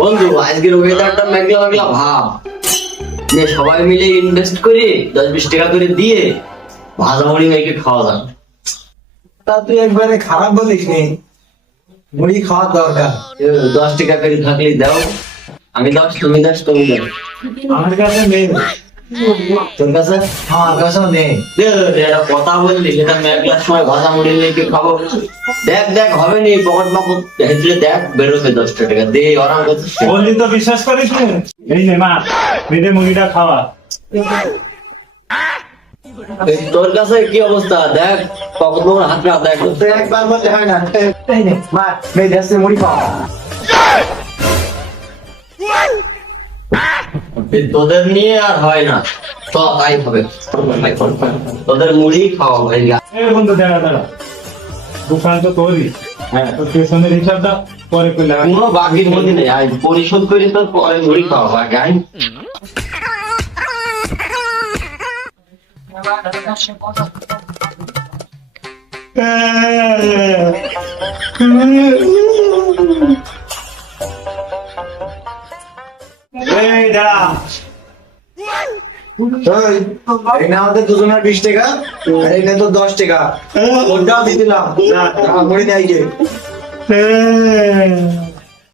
বন্ধু আজকের ওয়েদারটা মেঘলা মেঘলা ভাব, নিয়ে সবাই মিলে ইনভেস্ট করে 10-20 টাকা করে দিয়ে ভাজা মুড়ি মেখে খাওয়া যাক। তা তুই একবারে খারাপ বলিস নি, মুড়ি খাওয়ার দরকার। 10 টাকা করে থাকলে দাও, আমি 10, তুমি 10, তুমি 10। আমার কাছে নেই। তোর কাছে? আমার কাছেও নেই। একটা কথা বললি, সেটা মেঘলার সময় ভাজা মুড়ি মেখে খাবো। দেখ দেখ হবে নি, পকেট পকেট হেঁচড়ে দেখ বেরোবে 10 টাকা দে, আরাম করছিস। বললি তো বিশ্বাস করিস নি? এই নে মা, বেঁধে মুড়িটা খাওয়া। তোর কাছে কি অবস্থা দেখ, পকেট পকেট হাত রাখ দেখ। তুই একবার বলতে হয় না। এই নে মা, মেয়ে দেশে মুড়ি খাওয়া। তোদের নিয়ে আর হয় না, তো তাই হবে। তোদের মুড়ি খাওয়া ভাই। এ বন্ধু দাঁড়া দাঁড়া, দোকান তো তোরই। হ্যাঁ, তো স্টেশনের হিসাবটা পরে করলে হয়। কোনো বাকির মধ্যে নেই, আজ পরিশোধ করি তোর পরে মুড়ি খাওয়া ভাই। আই এই দাঁড়া। এই না আমাদের দুজনের 20 টাকা, আর এই নে তোর 10 টাকা। ওটাও দিয়ে দিলাম। মুড়ি দেয় গিয়ে।